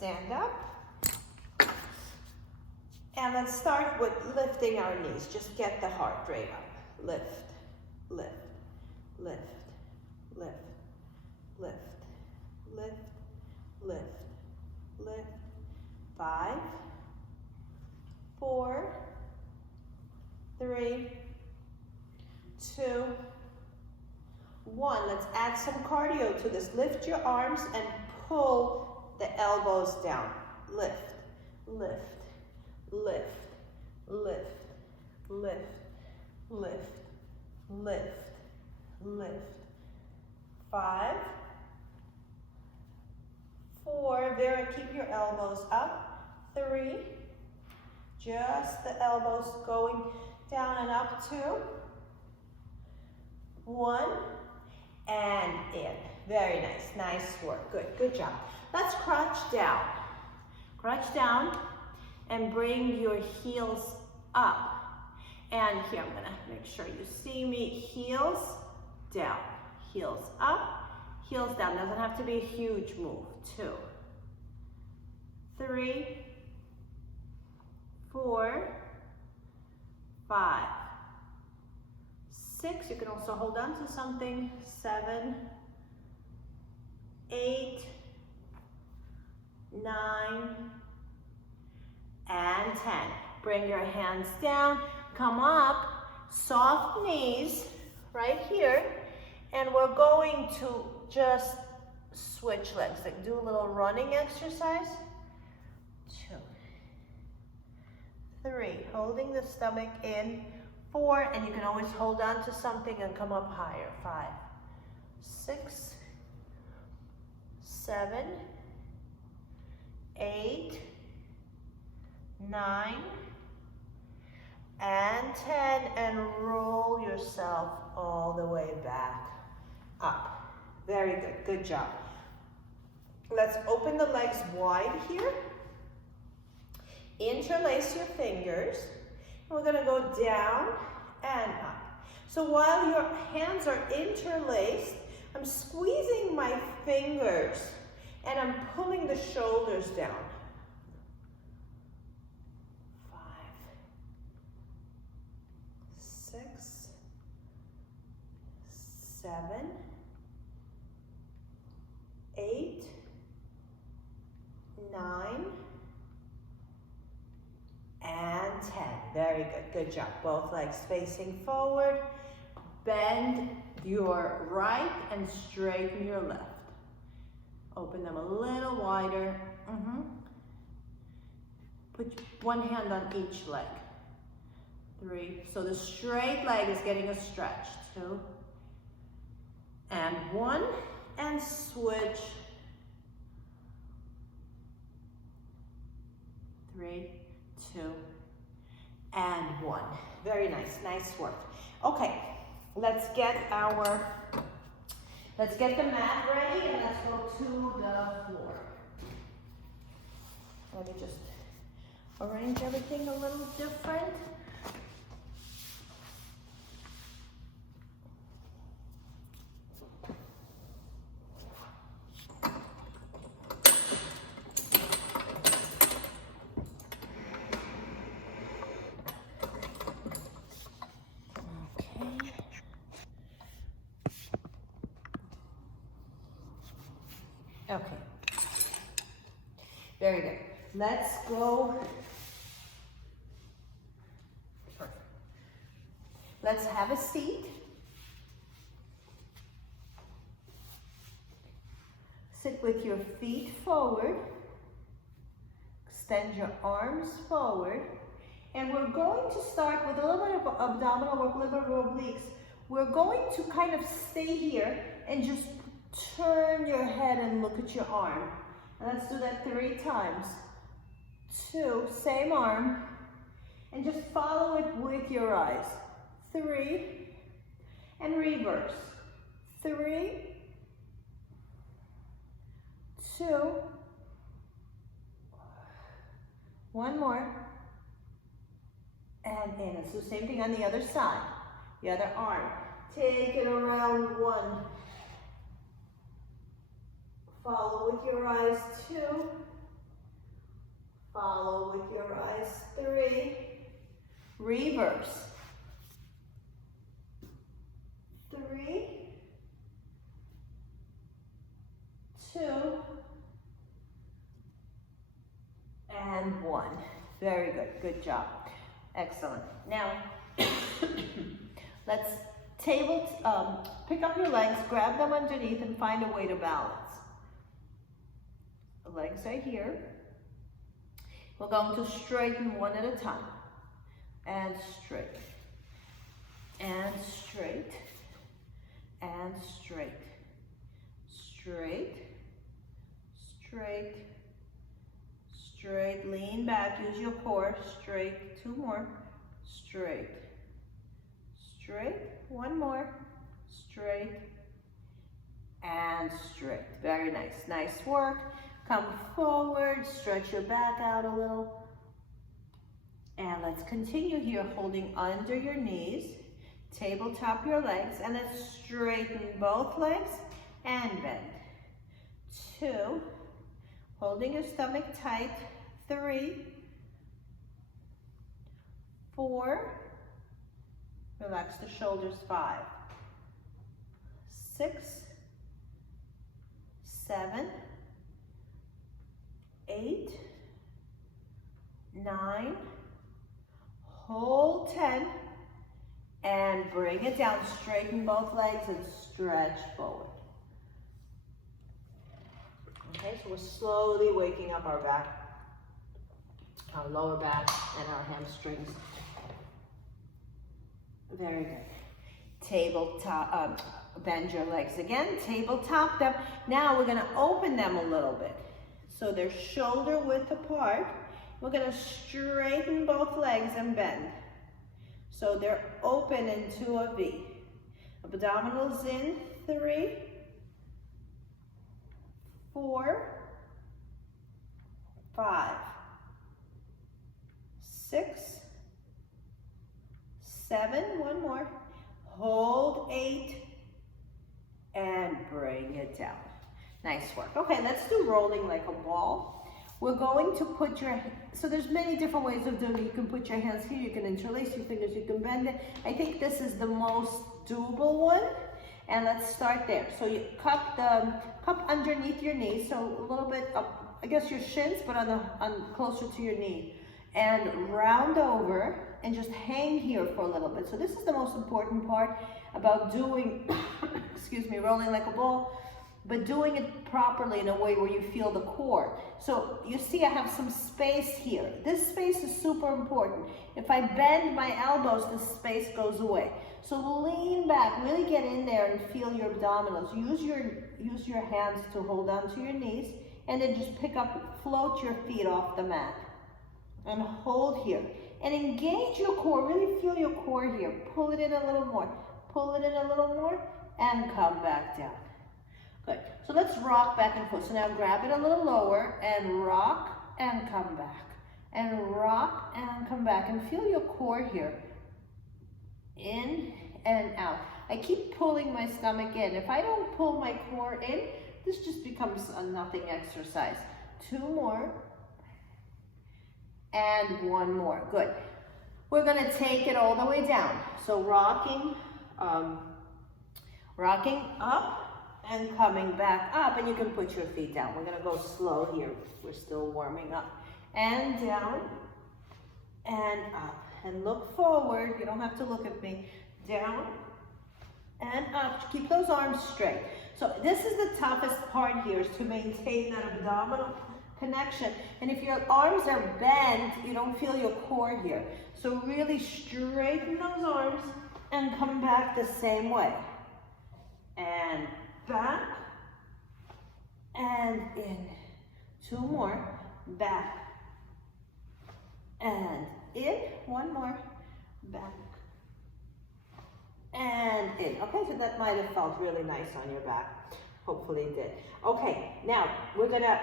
stand up. And let's start with lifting our knees. Just get the heart rate up. Lift, lift, lift, lift, lift, lift, lift, lift. 5, 4, 3, 2, 1. Let's add some cardio to this. Lift your arms and pull the elbows down. Lift, lift, lift, lift, lift, lift, lift, lift. 5, 4, Vera, keep your elbows up. 3, just the elbows going down and up. 2, 1, and in. Very nice, nice work, good job. Let's crouch down. Crouch down and bring your heels up. And here, I'm gonna make sure you see me. Heels down, heels up, heels down. Doesn't have to be a huge move. 2, 3, 4, 5, 6. You can also hold on to something. 7, 8, 9, and 10. Bring your hands down, come up, soft knees right here, and we're going to just switch legs, like do a little running exercise. 2, 3, holding the stomach in. 4, and you can always hold on to something and come up higher. 5, 6, 7, 8, 9, and 10, and roll yourself all the way back up. Very good, good job. Let's open the legs wide here. Interlace your fingers. We're gonna go down and up. So while your hands are interlaced, I'm squeezing my fingers and I'm pulling the shoulders down. 5, 6, 7, 8, 9, and 10. Very good, good job. Both legs facing forward. Bend your right and straighten your left. Open them a little wider. Put one hand on each leg. 3, so the straight leg is getting a stretch. 2, and 1, and switch. 3, 2, and 1. Very nice, nice work. Okay, let's get the mat ready and let's go to the floor. Let me just arrange everything a little different. Okay, very good. Let's go. Perfect. Let's have a seat. Sit with your feet forward. Extend your arms forward. And we're going to start with a little bit of abdominal work, a little bit of obliques. We're going to kind of stay here and just turn your head and look at your arm. And let's do that 3 times. 2, same arm. And just follow it with your eyes. 3, and reverse. 3, 2, 1 more. And in. Let's do the same thing on the other side. The other arm. Take it around 1. Follow with your eyes. 2, Follow with your eyes. 3. Reverse. 3, 2, and 1. Very good. Good job. Excellent. Now, let's pick up your legs, grab them underneath, and find a way to balance. The legs are here. We're going to straighten one at a time. And straight. And straight. And straight. Straight. Straight. Straight. Lean back. Use your core. Straight. 2 more. Straight. Straight. 1 more. Straight. And straight. Very nice. Nice work. Come forward. Stretch your back out a little. And let's continue here, holding under your knees. Tabletop your legs, and let's straighten both legs and bend. 2, holding your stomach tight. 3, 4, relax the shoulders. 5, 6, 7, 8, 9, hold 10, and bring it down. Straighten both legs and stretch forward. Okay, so we're slowly waking up our back, our lower back, and our hamstrings. Very good. Tabletop, bend your legs again, tabletop them. Now we're gonna open them a little bit. So they're shoulder width apart. We're gonna straighten both legs and bend. So they're open into a V. Abdominals in. 3, 4, 5, 6, 7, 1 more. Hold 8 and bring it down. Nice work. Okay, let's do rolling like a ball. We're going to put so there's many different ways of doing it. You can put your hands here, you can interlace your fingers, you can bend it. I think this is the most doable one. And let's start there. So you cup underneath your knees, so a little bit up, I guess your shins, but closer to your knee. And round over and just hang here for a little bit. So this is the most important part about doing, excuse me, rolling like a ball, but doing it properly in a way where you feel the core. So you see I have some space here. This space is super important. If I bend my elbows, the space goes away. So lean back, really get in there and feel your abdominals. Use your hands to hold onto your knees, and then just float your feet off the mat. And hold here. And engage your core, really feel your core here. Pull it in a little more, pull it in a little more, and come back down. Good. So let's rock back and forth. So now grab it a little lower and rock and come back. And rock and come back. And feel your core here. In and out. I keep pulling my stomach in. If I don't pull my core in, this just becomes a nothing exercise. 2 more. And 1 more. Good. We're going to take it all the way down. So rocking up and coming back up, and you can put your feet down. We're going to go slow here. We're still warming up. And down and up. And look forward. You don't have to look at me. Down and up. Keep those arms straight. So this is the toughest part here, is to maintain that abdominal connection. And if your arms are bent, you don't feel your core here. So really straighten those arms and come back the same way. And back and in. 2 more. Back and in. 1 more. Back and in. Okay, so that might have felt really nice on your back. Hopefully it did. Okay, now we're gonna,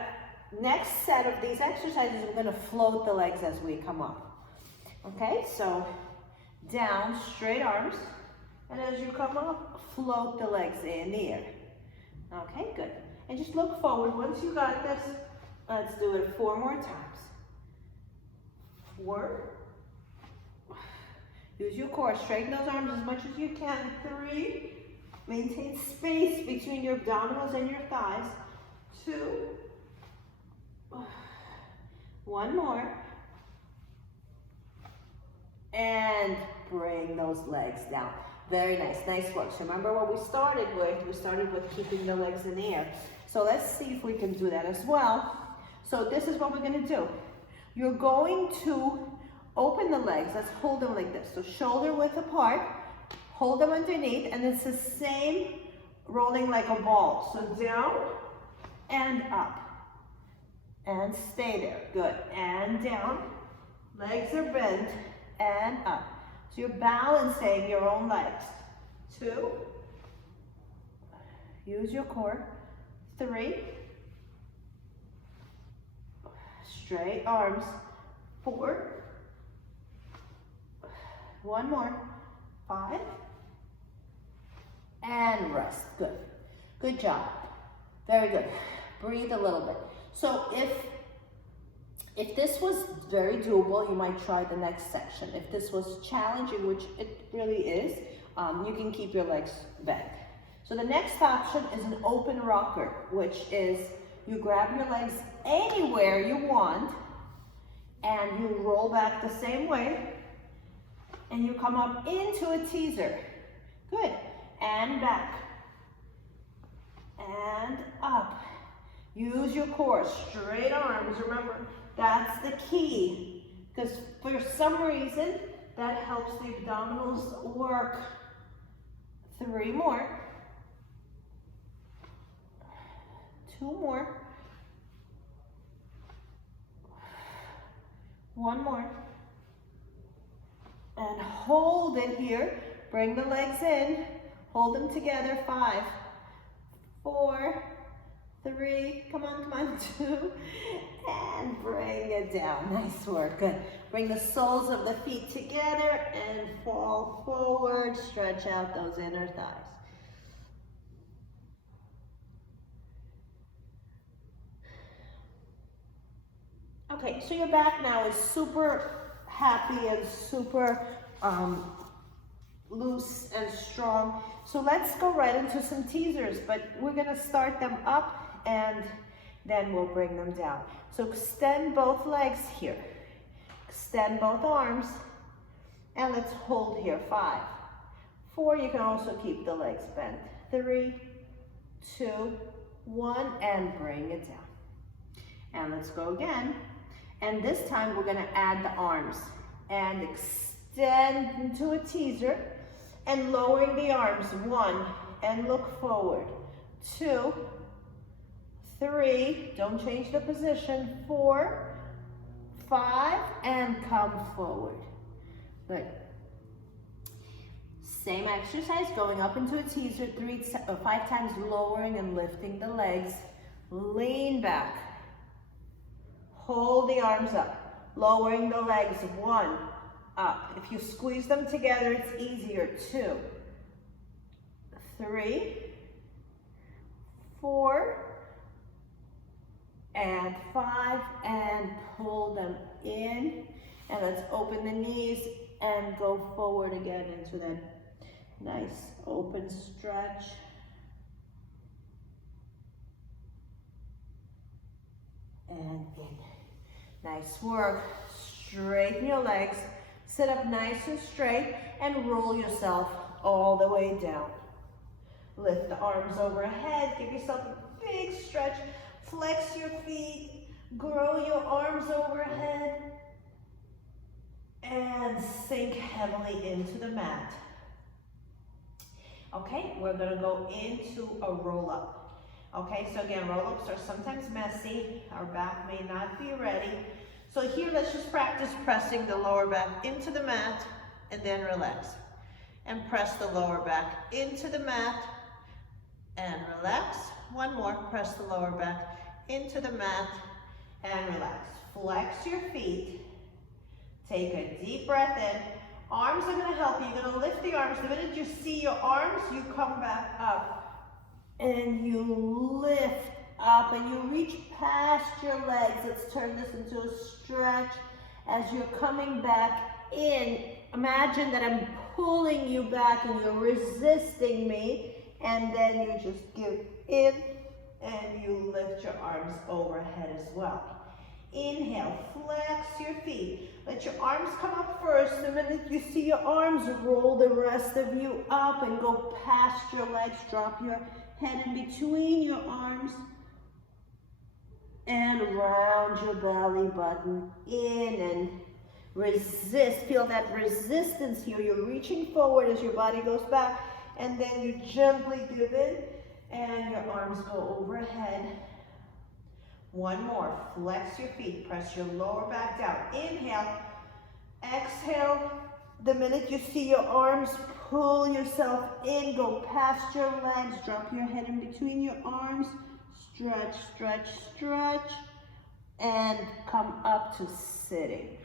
next set of these exercises, we're gonna float the legs as we come up. Okay, so down, straight arms, and as you come up, float the legs in the air. Okay, good. And just look forward. Once you got this, let's do it 4 more times. 4. Use your core. Straighten those arms as much as you can. 3. Maintain space between your abdominals and your thighs. 2. 1 more. And bring those legs down. Very nice, nice work. So remember what we started with? We started with keeping the legs in the air. So let's see if we can do that as well. So this is what we're gonna do. You're going to open the legs. Let's hold them like this. So shoulder width apart, hold them underneath, and it's the same rolling like a ball. So down and up. And stay there, good. And down, legs are bent, and up. So you're balancing your own legs. 2, use your core. 3, straight arms. 4, 1 more. 5, and rest, good. Good job, very good. Breathe a little bit. So if this was very doable, you might try the next section. If this was challenging, which it really is, you can keep your legs bent. So the next option is an open rocker, which is you grab your legs anywhere you want and you roll back the same way and you come up into a teaser. Good. And back. And up. Use your core, straight arms. Remember, that's the key. Because for some reason, that helps the abdominals work. 3 more. 2 more. 1 more. And hold it here. Bring the legs in. Hold them together. 5, 4, 3, come on, 2, and bring it down. Nice work, good. Bring the soles of the feet together and fall forward. Stretch out those inner thighs. Okay, so your back now is super happy and super loose and strong. So let's go right into some teasers, but we're gonna start them up and then we'll bring them down. So extend both legs here. Extend both arms and let's hold here. 5, 4, you can also keep the legs bent. 3, 2, 1, and bring it down. And let's go again. And this time we're gonna add the arms and extend into a teaser and lowering the arms. 1, and look forward. 2, 3, don't change the position. 4, 5, and come forward. Good. Same exercise, going up into a teaser 5 times, lowering and lifting the legs. Lean back. Hold the arms up, lowering the legs. 1, up. If you squeeze them together, it's easier. 2, 3, 4, and 5, and pull them in. And let's open the knees and go forward again into that nice open stretch. And in. Nice work. Straighten your legs. Sit up nice and straight and roll yourself all the way down. Lift the arms overhead. Give yourself a big stretch. Flex your feet. Grow your arms overhead. And sink heavily into the mat. Okay, we're going to go into a roll-up. Okay, so again, roll-ups are sometimes messy. Our back may not be ready. So here, let's just practice pressing the lower back into the mat and then relax. And press the lower back into the mat and relax. 1 more, press the lower back into the mat and relax. Flex your feet. Take a deep breath in. Arms are going to help you. You're going to lift the arms. The minute you see your arms, you come back up. And you lift up and you reach past your legs. Let's turn this into a stretch As you're coming back in, imagine that I'm pulling you back and you're resisting me, and then you just give in and you lift your arms overhead as well. Inhale, flex your feet. Let your arms come up first. The minute you see your arms, roll the rest of you up and go past your legs. Drop your head in between your arms and round your belly button in and resist. Feel that resistance here. You're reaching forward as your body goes back, and then you gently give in and your arms go overhead. One more, flex your feet, press your lower back down. Inhale, exhale. The minute you see your arms, pull yourself in, go past your legs, drop your head in between your arms, stretch, stretch, stretch, and come up to sitting.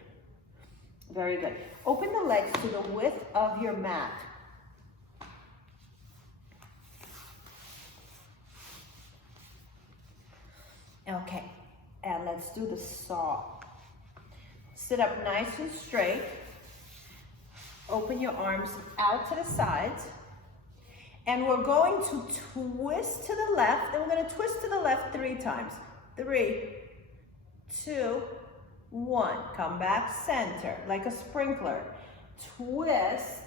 Very good. Open the legs to the width of your mat. Okay, and let's do the saw. Sit up nice and straight. Open your arms out to the sides. And we're going to twist to the left, and we're going to twist to the left 3 times. 3, 2, 1. Come back center, like a sprinkler. Twist,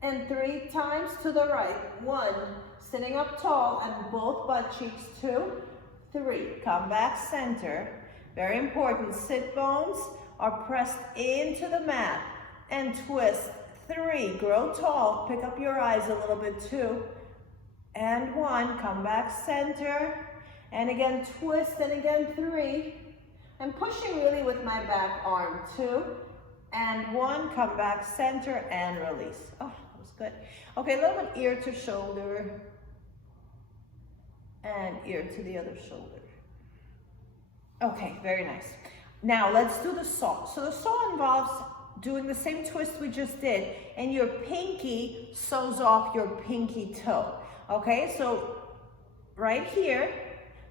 and 3 times to the right. 1, sitting up tall, and both butt cheeks. 2, 3, come back center. Very important, sit bones are pressed into the mat, and twist. 3, grow tall, pick up your eyes a little bit. 2, and 1, come back center, and again twist, and again 3. I'm pushing really with my back arm. 2, and 1, come back center, and release. Oh, that was good. Okay, a little bit ear to shoulder, and ear to the other shoulder. Okay, very nice. Now let's do the saw. So the saw involves doing the same twist we just did, and your pinky sews off your pinky toe. Okay, so right here,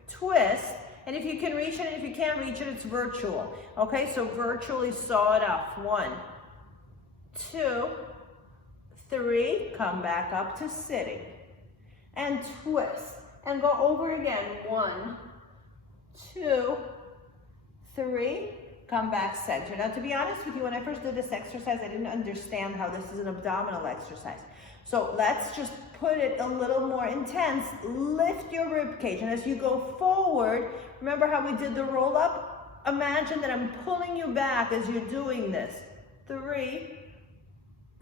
twist, and if you can reach it, and if you can't reach it, it's virtual. Okay, so virtually saw it off. 1, 2, 3, come back up to sitting, and twist. And go over again. 1, 2, 3, come back center. Now, to be honest with you, when I first did this exercise, I didn't understand how this is an abdominal exercise. So let's just put it a little more intense. Lift your rib cage. And as you go forward, remember how we did the roll up? Imagine that I'm pulling you back as you're doing this. 3,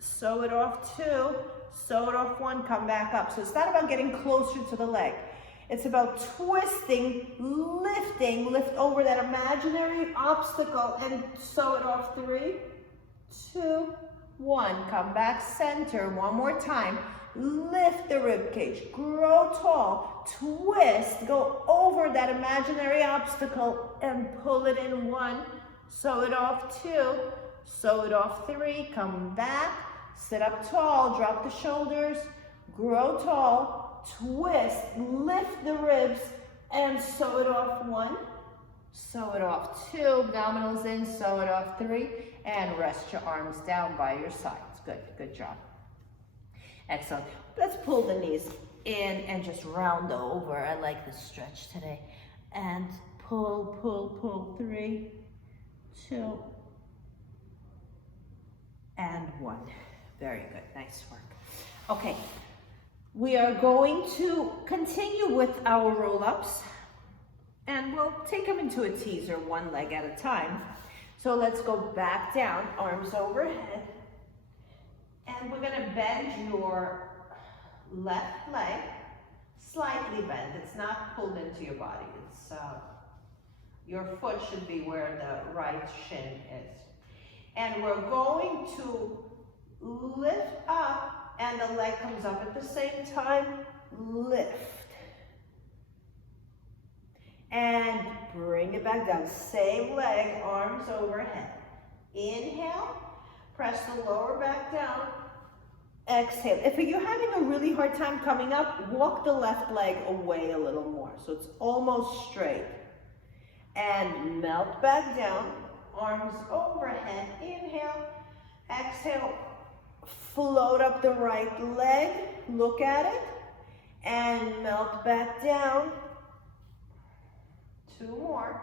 sew it off. 2, sew it off. 1, come back up. So it's not about getting closer to the leg. It's about twisting, lifting, lift over that imaginary obstacle and sew it off. 3, 2, 1, come back center. One more time. Lift the rib cage, grow tall, twist, go over that imaginary obstacle and pull it in. 1, sew it off. 2, sew it off. 3, come back, sit up tall, drop the shoulders, grow tall, twist, lift the ribs, and sew it off. 1, sew it off. 2, abdominals in, sew it off. 3, and rest your arms down by your sides. Good, good job. Excellent. Let's pull the knees in and just round over. I like this stretch today. And pull, pull, pull. 3, 2, and 1. Very good. Nice work. Okay. We are going to continue with our roll-ups, and we'll take them into a teaser, one leg at a time. So let's go back down, arms overhead, and we're gonna bend your left leg, slightly bent. It's not pulled into your body. It's your foot should be where the right shin is. And we're going to lift up, and the leg comes up at the same time. Lift. And bring it back down. Same leg, arms overhead. Inhale, press the lower back down. Exhale. If you're having a really hard time coming up, walk the left leg away a little more, so it's almost straight. And melt back down, arms overhead. Inhale, exhale, float up the right leg, look at it, and melt back down. 2 more.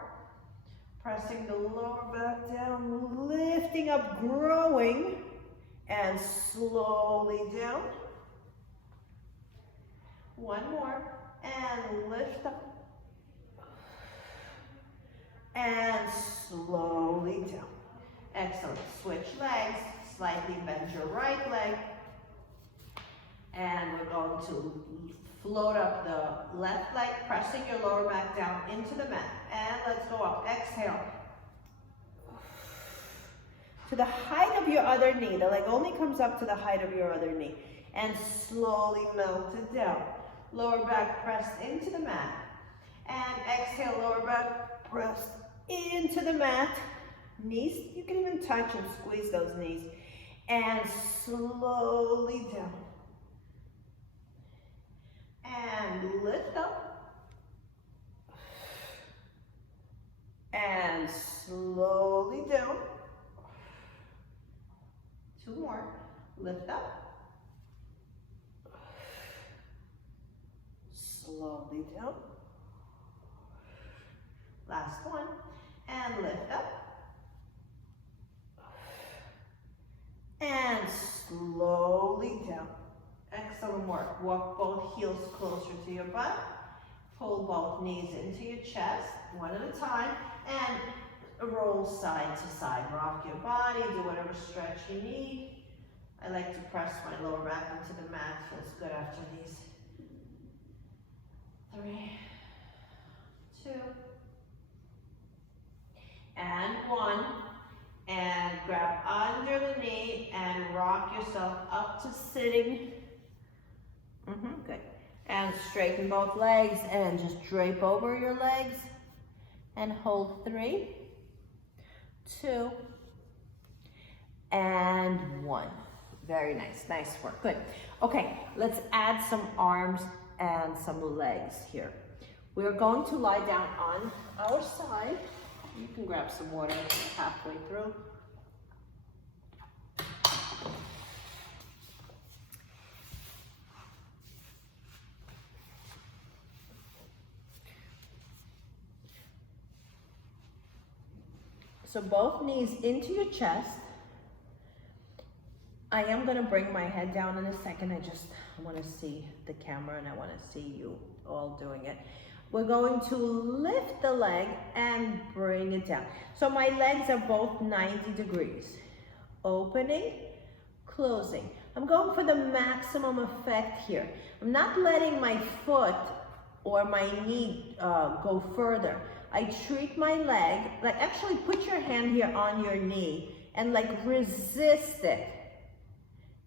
Pressing the lower back down, lifting up, growing, and slowly down. 1 more, and lift up. And slowly down. Excellent. Switch legs. Slightly bend your right leg. And we're going to float up the left leg, pressing your lower back down into the mat. And let's go up. Exhale. To the height of your other knee. The leg only comes up to the height of your other knee. And slowly melt it down. Lower back pressed into the mat. And exhale, lower back pressed into the mat. Knees, you can even touch and squeeze those knees. And slowly down. And lift up. And slowly down. 2 more. Lift up. Slowly down. Last one. And lift up. And slowly down. Excellent work. Walk both heels closer to your butt. Pull both knees into your chest, one at a time, and roll side to side. Rock your body, do whatever stretch you need. I like to press my lower back into the mat. Feels good after these. 3, 2, and 1. And grab under the knee and rock yourself up to sitting. Good. And straighten both legs and just drape over your legs. And hold 3, 2, and 1. Very nice. Nice work. Good. Okay, let's add some arms and some legs here. We're going to lie down on our side. You can grab some water halfway through. So both knees into your chest. I am going to bring my head down in a second. I want to see the camera and I want to see you all doing it. We're going to lift the leg and bring it down. So my legs are both 90 degrees. Opening, closing. I'm going for the maximum effect here. I'm not letting my foot or my knee go further. I treat my leg, like actually put your hand here on your knee and like resist it.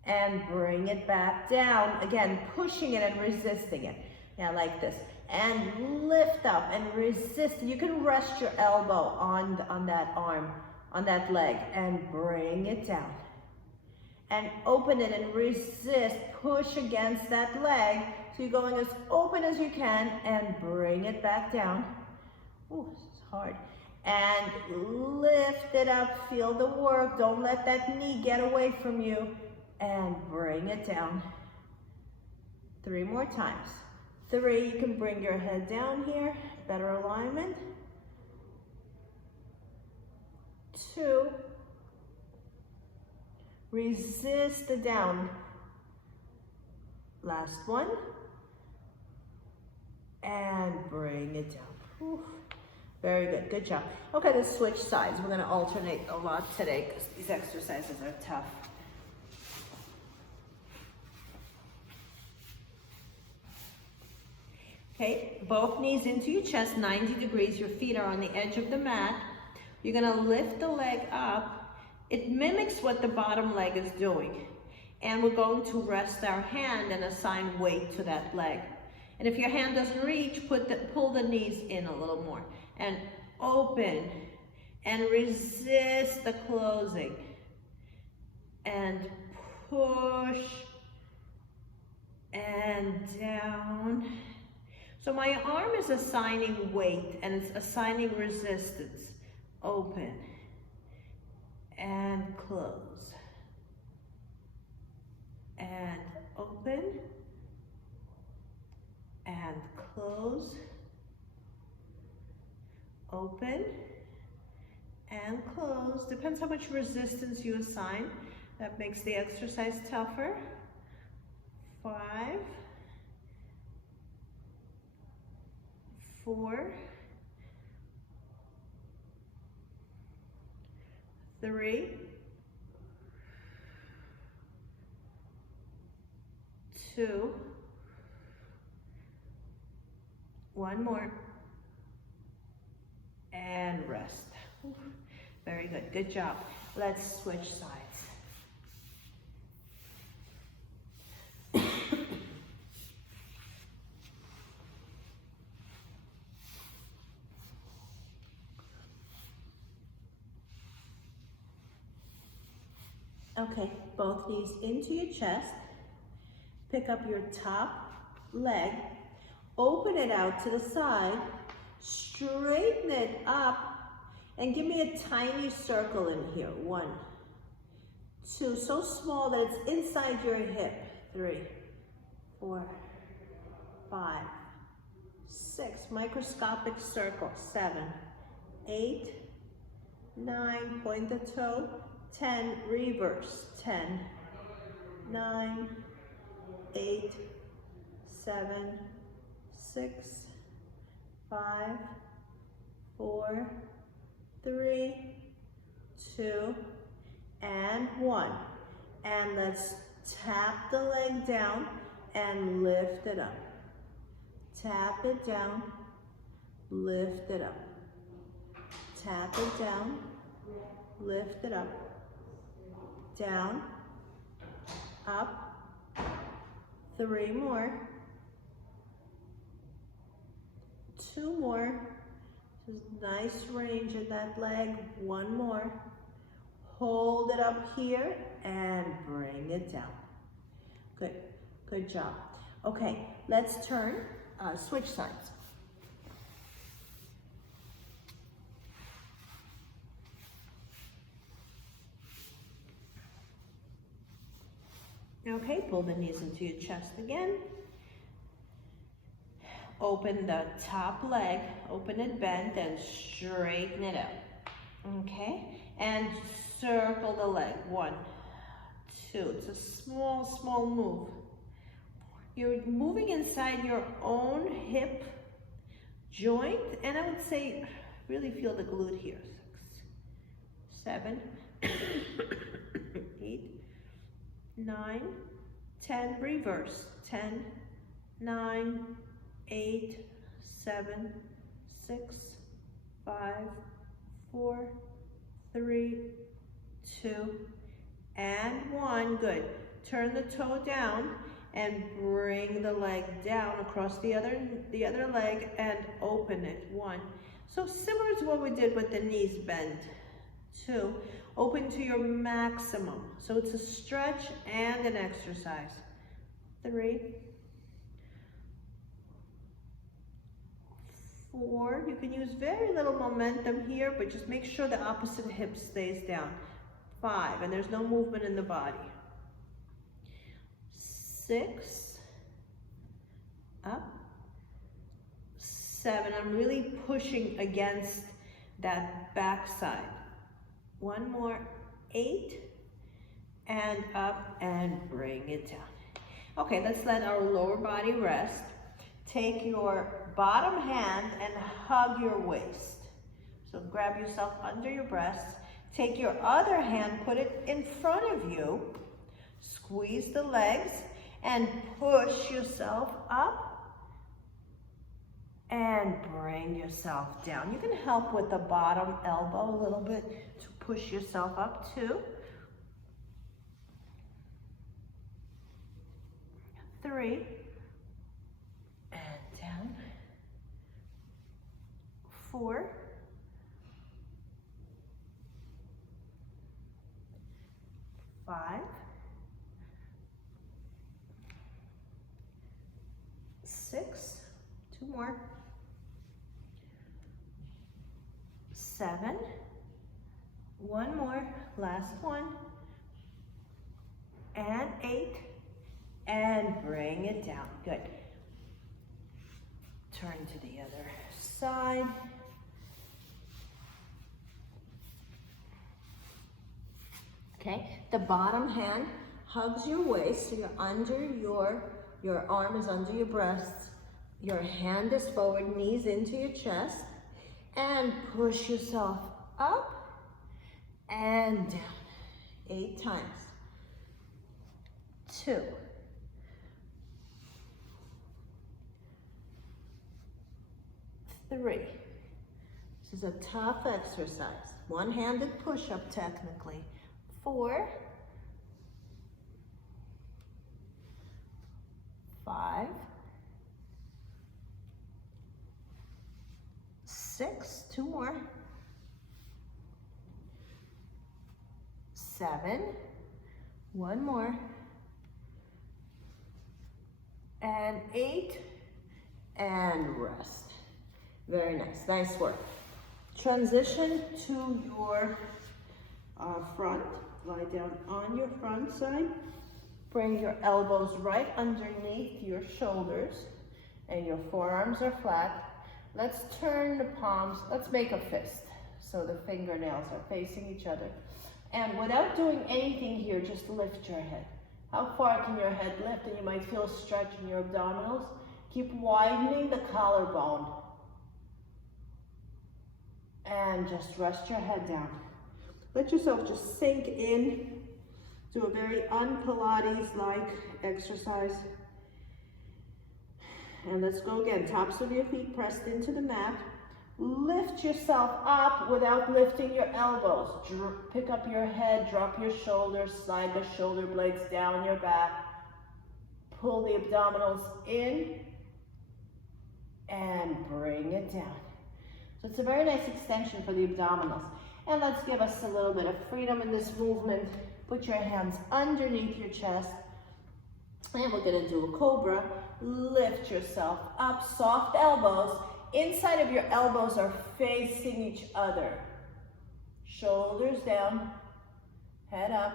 And bring it back down. Again, pushing it and resisting it. Yeah, like this. And lift up and resist. You can rest your elbow on that arm, on that leg, and bring it down. And open it and resist. Push against that leg. So you're going as open as you can and bring it back down. Ooh, this is hard. And lift it up. Feel the work. Don't let that knee get away from you. And bring it down. 3 more times. 3, you can bring your head down here, better alignment. 2, resist the down. Last one. And bring it down. Whew. Very good, good job. Okay, let's switch sides. We're gonna alternate a lot today because these exercises are tough. Okay, both knees into your chest, 90 degrees. Your feet are on the edge of the mat. You're gonna lift the leg up. It mimics what the bottom leg is doing. And we're going to rest our hand and assign weight to that leg. And if your hand doesn't reach, pull the knees in a little more. And open. And resist the closing. And push. And down. So my arm is assigning weight and it's assigning resistance. Open and close, and open, and close, open, and close. Depends how much resistance you assign. That makes the exercise tougher. 5, 4, 3, 2, one more, and rest. Very good, good job. Let's switch sides. Okay, both knees into your chest. Pick up your top leg, open it out to the side, straighten it up, and give me a tiny circle in here. 1, 2, so small that it's inside your hip. 3, 4, 5, 6, microscopic circle. 7, 8, 9, point the toe. 10, reverse. 10, 9, 8, 7, 6, 5, 4, 3, 2, and 1. And let's tap the leg down and lift it up. Tap it down, lift it up. Tap it down, lift it up. Down, up, 3 more, 2 more, just nice range in that leg, 1 more, hold it up here and bring it down. Good, good job. Okay, let's turn, switch sides. Okay, pull the knees into your chest again. Open the top leg, open it bent, and straighten it out. Okay, and circle the leg. 1, 2, it's a small, small move. You're moving inside your own hip joint, and I would say really feel the glute here. 6, 7, 8, 9, 10, reverse. 10, 9, 8, 7, 6, 5, 4, 3, 2, and 1. Good. Turn the toe down and bring the leg down across the other leg and open it. 1. So similar to what we did with the knees bent. 2. Open to your maximum. So it's a stretch and an exercise. 3, 4. You can use very little momentum here, but just make sure the opposite hip stays down. 5, and there's no movement in the body. 6, up. 7, I'm really pushing against that back side. 1 more, 8, and up, and bring it down. Okay, let's let our lower body rest. Take your bottom hand and hug your waist. So grab yourself under your breasts. Take your other hand, put it in front of you. Squeeze the legs and push yourself up. And bring yourself down. You can help with the bottom elbow a little bit to push yourself up too. 3, and down. 4, 5, 6, 2 more. 7, One more, last one. And 8. And bring it down, good. Turn to the other side. Okay, the bottom hand hugs your waist, so you're under your arm is under your breasts. Your hand is forward, knees into your chest. And push yourself up and down. 8 times. 2. 3. This is a tough exercise. One-handed push-up technically. 4. 5. 6. 2 more. 7. 1 more. And 8. And rest. Very nice. Nice work. Transition to your front. Lie down on your front side. Bring your elbows right underneath your shoulders and your forearms are flat. Let's turn the palms. Let's make a fist. So the fingernails are facing each other. And without doing anything here, just lift your head. How far can your head lift? And you might feel a stretch in your abdominals. Keep widening the collarbone. And just rest your head down. Let yourself just sink in. Do a very un-Pilates-like exercise. And let's go again. Tops of your feet pressed into the mat. Lift yourself up without lifting your elbows. Pick up your head, drop your shoulders, slide the shoulder blades down your back. Pull the abdominals in and bring it down. So it's a very nice extension for the abdominals. And let's give us a little bit of freedom in this movement. Put your hands underneath your chest. And we're gonna do a cobra. Lift yourself up, soft elbows. Inside of your elbows are facing each other. Shoulders down, head up,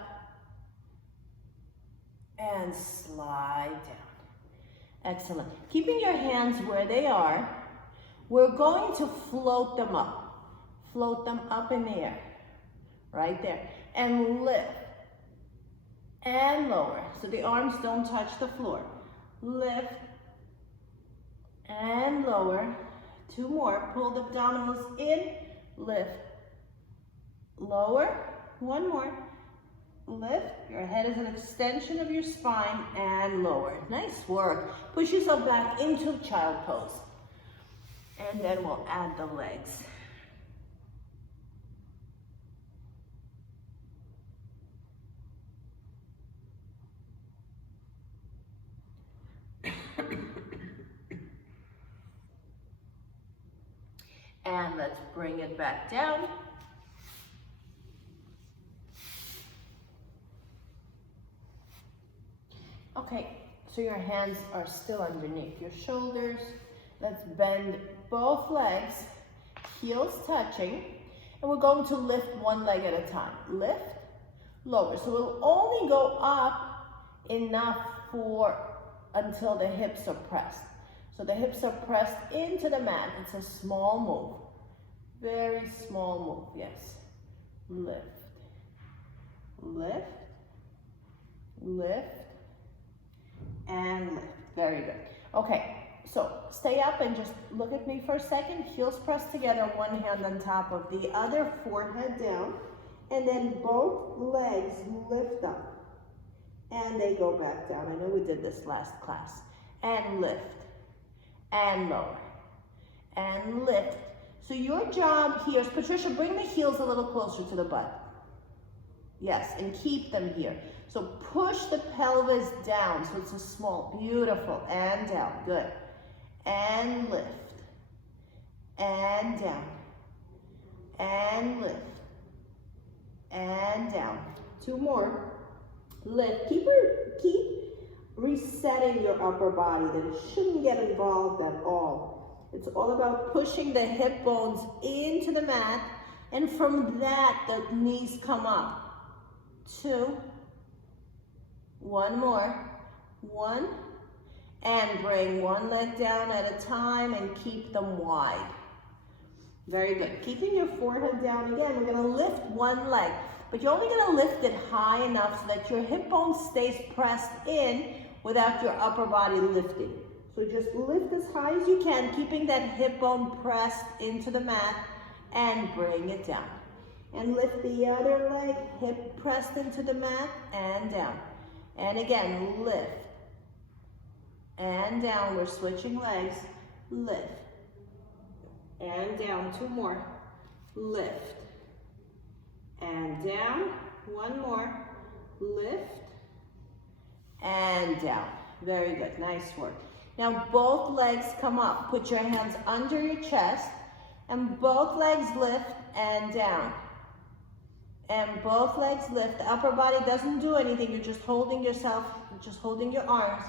and slide down. Excellent. Keeping your hands where they are, we're going to float them up. Float them up in the air, right there. And lift, and lower. So the arms don't touch the floor. Lift, and lower. 2 more. Pull the abdominals in, lift, lower. 1 more. Lift. Your head is an extension of your spine and lower. Nice work. Push yourself back into child pose. And then we'll add the legs. And let's bring it back down. Okay, so your hands are still underneath your shoulders. Let's bend both legs, heels touching, and we're going to lift one leg at a time. Lift, lower. So we'll only go up enough until the hips are pressed. So the hips are pressed into the mat. It's a small move. Very small move, yes. Lift, lift, lift, and lift. Very good. Okay, so stay up and just look at me for a second. Heels pressed together, one hand on top of the other, forehead down. And then both legs lift up. And they go back down. I know we did this last class. And lift. And lower, and lift. So your job here is, Patricia, bring the heels a little closer to the butt. Yes, and keep them here. So push the pelvis down, so it's a small, beautiful, and down, good. And lift, and down, and lift, and down. 2 more. Lift, keep resetting your upper body, that it shouldn't get involved at all. It's all about pushing the hip bones into the mat And from that, the knees come up. 2. One more. 1. And bring one leg down at a time and keep them wide. Very good. Keeping your forehead down again, we're gonna lift one leg, but you're only gonna lift it high enough so that your hip bone stays pressed in without your upper body lifting. So just lift as high as you can, keeping that hip bone pressed into the mat, and bring it down. And lift the other leg, hip pressed into the mat, and down. And again, lift. And down, we're switching legs, lift. And down, 2 more, lift. And down, 1 more, lift. And down, very good, nice work. Now both legs come up, put your hands under your chest, and both legs lift and down. And both legs lift, the upper body doesn't do anything, you're just holding yourself, just holding your arms.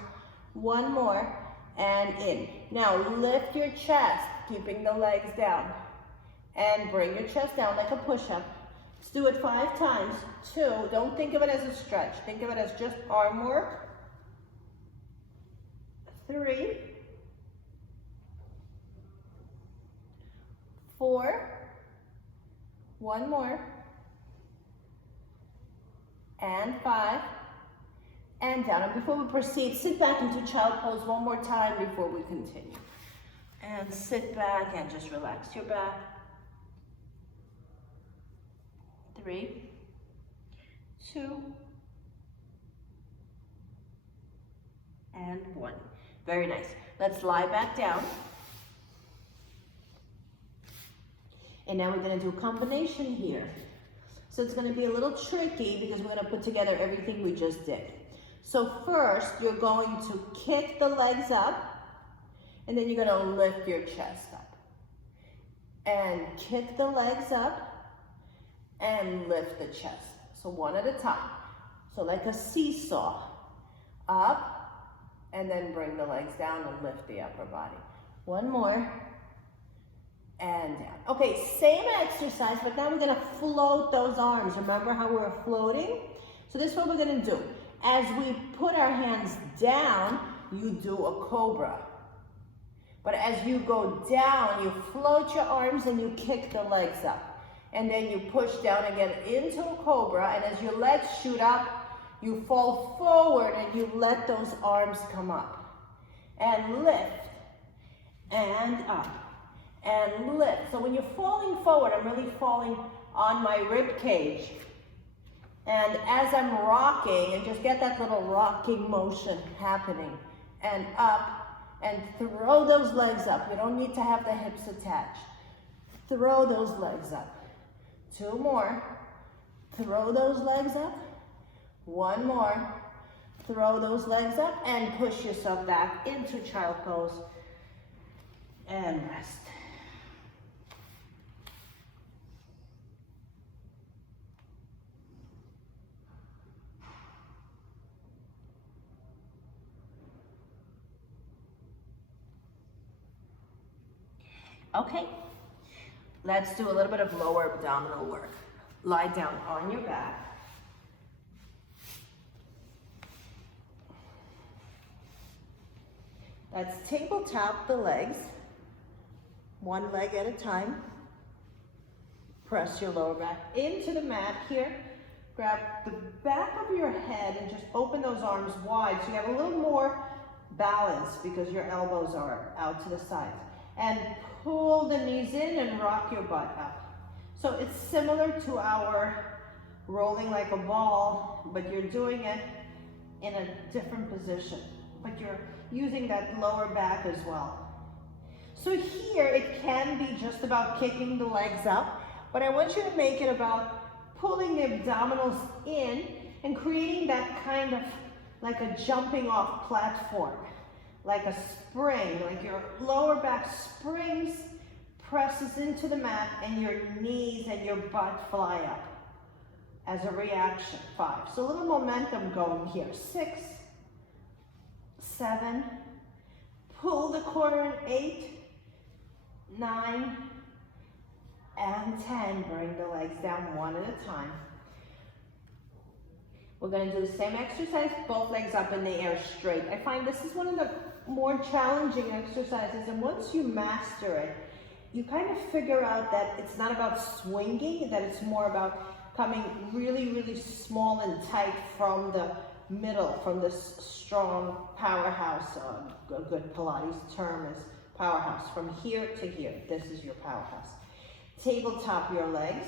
1 more, and in. Now lift your chest, keeping the legs down. And bring your chest down like a push-up. Let's do it 5 times. 2, don't think of it as a stretch. Think of it as just arm work. 3, 4, 1 more, and 5, and down. And before we proceed, sit back into child pose one more time before we continue. And sit back and just relax your back. 3, 2, and 1. Very nice. Let's lie back down. And now we're going to do a combination here. So it's going to be a little tricky because we're going to put together everything we just did. So first, you're going to kick the legs up, and then you're going to lift your chest up. And kick the legs up, and lift the chest. So one at a time. So like a seesaw. Up, and then bring the legs down and lift the upper body. 1 more, and down. Okay, same exercise, but now we're going to float those arms. Remember how we were floating? So this is what we're going to do. As we put our hands down, you do a cobra. But as you go down, you float your arms and you kick the legs up. And then you push down again into a cobra. And as your legs shoot up, you fall forward and you let those arms come up. And lift. And up. And lift. So when you're falling forward, I'm really falling on my rib cage. And as I'm rocking, and just get that little rocking motion happening, and up, and throw those legs up. You don't need to have the hips attached. Throw those legs up. 2 more. Throw those legs up. 1 more. Throw those legs up, and push yourself back into child pose. And rest. Okay, let's do a little bit of lower abdominal work. Lie down on your back. Let's tabletop the legs, 1 leg at a time. Press your lower back into the mat here. Grab the back of your head and just open those arms wide so you have a little more balance because your elbows are out to the sides. And pull the knees in and rock your butt up. So it's similar to our rolling like a ball, but you're doing it in a different position. But you're using that lower back as well. So here it can be just about kicking the legs up, but I want you to make it about pulling the abdominals in and creating that kind of like a jumping off platform. Like a spring, like your lower back springs, presses into the mat, and your knees and your butt fly up as a reaction. 5. So a little momentum going here. 6, 7, pull the core in. 8, 9, and 10. Bring the legs down one at a time. We're going to do the same exercise, both legs up in the air straight. I find this is one of the more challenging exercises, and once you master it, you kind of figure out that it's not about swinging, that it's more about coming really, really small and tight from the middle, from this strong powerhouse. A good Pilates term is powerhouse. From here to here, this is your powerhouse. Tabletop your legs.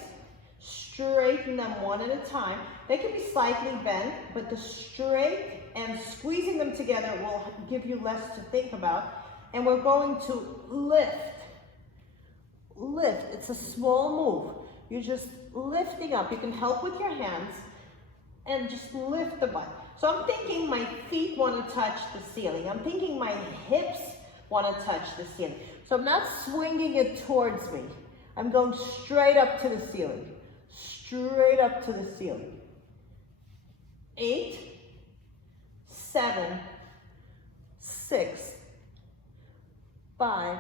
Straighten them one at a time. They can be slightly bent, but the straight and squeezing them together will give you less to think about. And we're going to lift. Lift. It's a small move. You're just lifting up. You can help with your hands and just lift the butt. So I'm thinking my feet want to touch the ceiling. I'm thinking my hips want to touch the ceiling. So I'm not swinging it towards me. I'm going straight up to the ceiling. Straight up to the ceiling. 8, 7, 6, 5,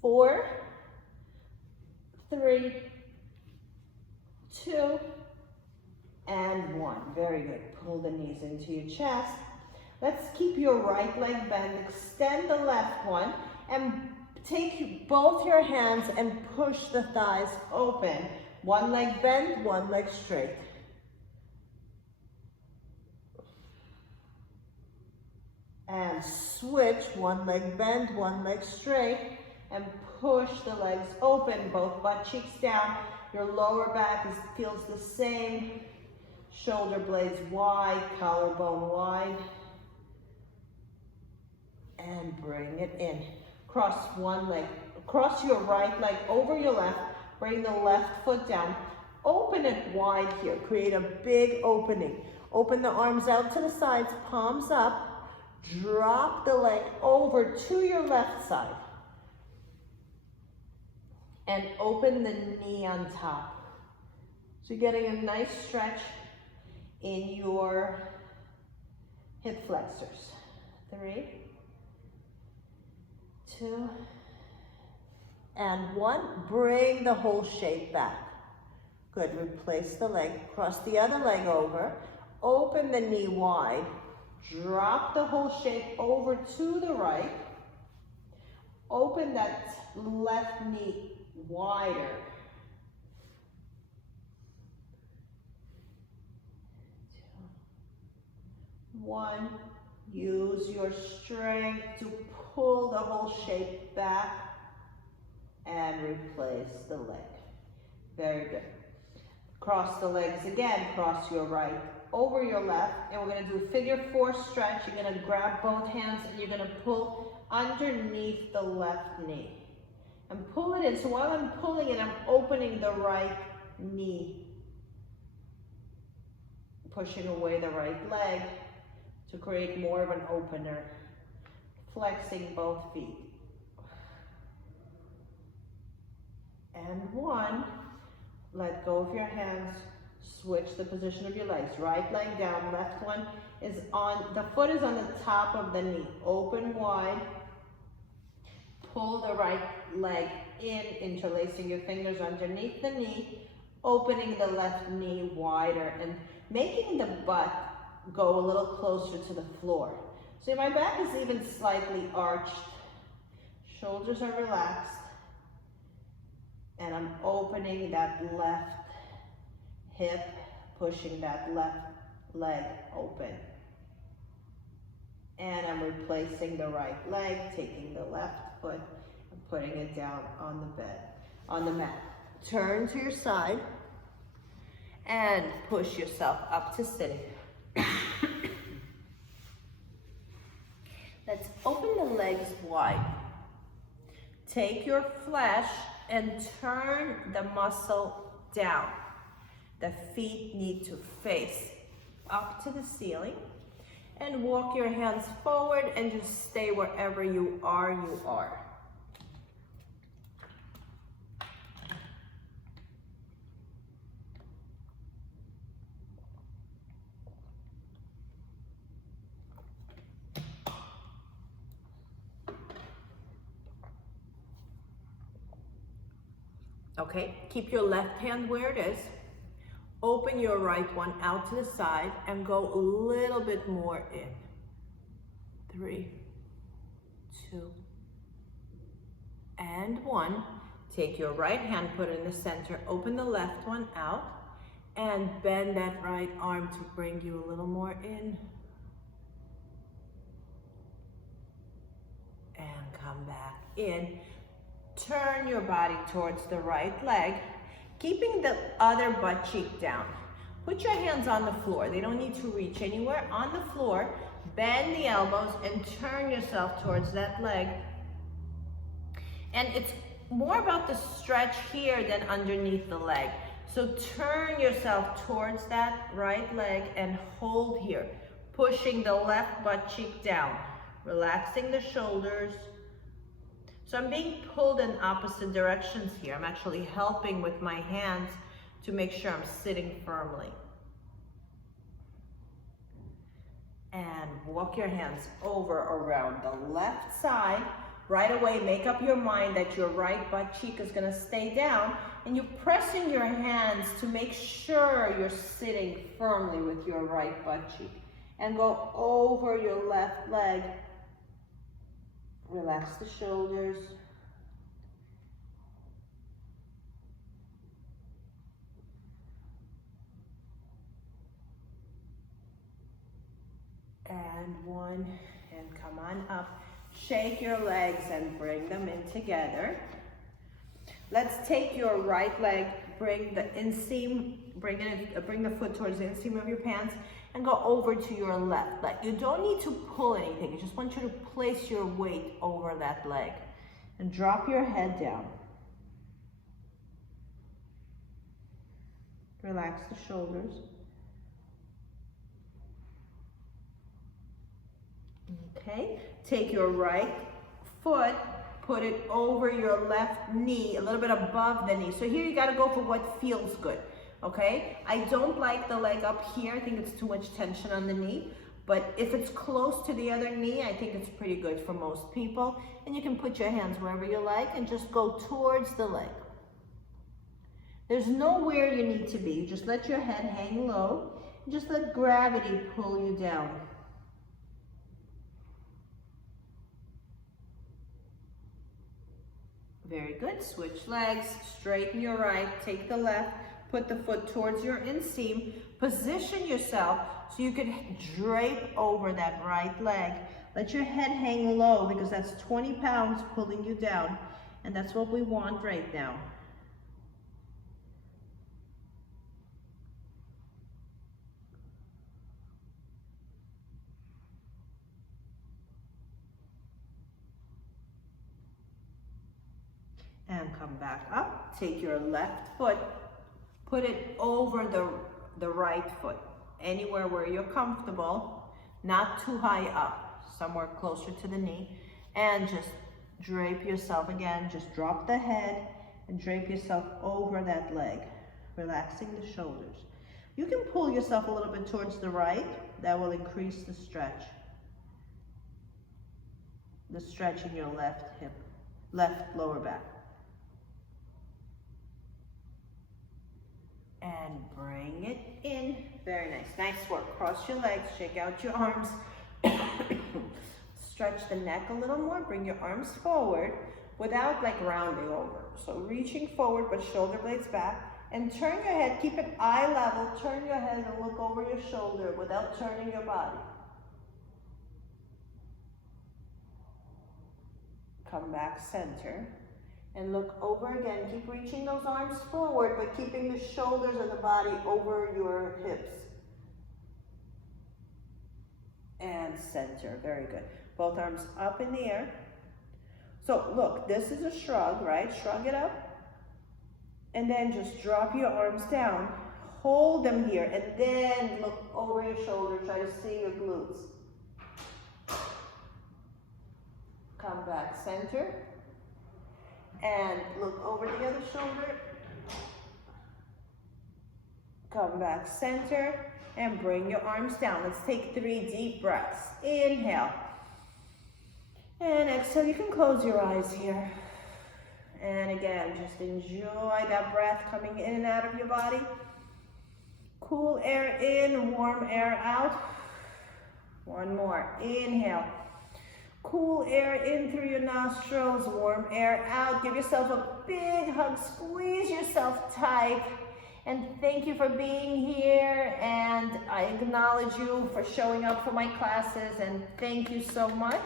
4, 3, 2, and 1. Very good. Pull the knees into your chest. Let's keep your right leg bent. Extend the left one and take both your hands and push the thighs open. One leg bent, one leg straight. And switch, one leg bent, one leg straight, and push the legs open, both butt cheeks down. Your lower back feels the same. Shoulder blades wide, collarbone wide. And bring it in. Cross one leg, cross your right leg over your left. Bring the left foot down. Open it wide here. Create a big opening. Open the arms out to the sides, palms up. Drop the leg over to your left side. And open the knee on top. So you're getting a nice stretch in your hip flexors. 3, 2, and 1. Bring the whole shape back. Good. Replace the leg. Cross the other leg over. Open the knee wide. Drop the whole shape over to the right. Open that left knee wider. 2, 1. Use your strength to pull the whole shape back and replace the leg. Very good. Cross the legs again. Cross your right over your left, and we're going to do a figure 4 stretch. You're going to grab both hands and you're going to pull underneath the left knee and pull it in. So while I'm pulling it, I'm opening the right knee, pushing away the right leg to create more of an opener, flexing both feet. And 1, let go of your hands, switch the position of your legs. Right leg down, left one is on, the foot is on the top of the knee. Open wide, pull the right leg in, interlacing your fingers underneath the knee, opening the left knee wider and making the butt go a little closer to the floor. So my back is even slightly arched, shoulders are relaxed, and I'm opening that left hip, pushing that left leg open. And I'm replacing the right leg, taking the left foot and putting it down on the bed, on the mat. Turn to your side and push yourself up to sitting. Let's open the legs wide. Take your flesh and turn the muscle down. The feet need to face up to the ceiling. And walk your hands forward and just stay wherever you are, you are. Okay, keep your left hand where it is. Open your right one out to the side and go a little bit more in. 3, 2, and 1. Take your right hand, put it in the center, open the left one out, and bend that right arm to bring you a little more in. And come back in. Turn your body towards the right leg, keeping the other butt cheek down. Put your hands on the floor. They don't need to reach anywhere. On the floor, bend the elbows and turn yourself towards that leg. And it's more about the stretch here than underneath the leg. So turn yourself towards that right leg and hold here, pushing the left butt cheek down, relaxing the shoulders. So I'm being pulled in opposite directions here. I'm actually helping with my hands to make sure I'm sitting firmly. And walk your hands over around the left side. Right away, make up your mind that your right butt cheek is gonna stay down, and you're pressing your hands to make sure you're sitting firmly with your right butt cheek. And go over your left leg. Relax the shoulders. And 1, and come on up. Shake your legs and bring them in together. Let's take your right leg, bring the inseam, bring the foot towards the inseam of your pants, and go over to your left leg. You don't need to pull anything. I just want you to place your weight over that leg. And drop your head down. Relax the shoulders. Okay, take your right foot, put it over your left knee, a little bit above the knee. So here you gotta go for what feels good, okay? I don't like the leg up here. I think it's too much tension on the knee. But if it's close to the other knee, I think it's pretty good for most people. And you can put your hands wherever you like and just go towards the leg. There's nowhere you need to be. Just let your head hang low. And just let gravity pull you down. Very good. Switch legs, straighten your right, take the left, put the foot towards your inseam, position yourself so you can drape over that right leg. Let your head hang low because that's 20 pounds pulling you down, and that's what we want right now. And come back up. Take your left foot, put it over the right foot, anywhere where you're comfortable, not too high up, somewhere closer to the knee, and just drape yourself again. Just drop the head and drape yourself over that leg, relaxing the shoulders. You can pull yourself a little bit towards the right. That will increase the stretch in your left hip, left lower back. And bring it in. Very nice. Nice work. Cross your legs, shake out your arms. Stretch the neck a little more. Bring your arms forward without like rounding over. So reaching forward, but shoulder blades back. And turn your head. Keep it eye level. Turn your head and look over your shoulder without turning your body. Come back center. And look over again. Keep reaching those arms forward, but keeping the shoulders of the body over your hips. And center. Very good. Both arms up in the air. So look, this is a shrug, right? Shrug it up. And then just drop your arms down. Hold them here. And then look over your shoulder. Try to see your glutes. Come back center. And look over the other shoulder. Come back center and bring your arms down. Let's take 3 deep breaths. Inhale. And exhale. You can close your eyes here. And again, just enjoy that breath coming in and out of your body. Cool air in, warm air out. One more, inhale. Cool air in through your nostrils, warm air out. Give yourself a big hug, squeeze yourself tight. And thank you for being here, and I acknowledge you for showing up for my classes, and thank you so much.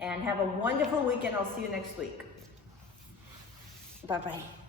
And have a wonderful weekend. I'll see you next week. Bye-bye.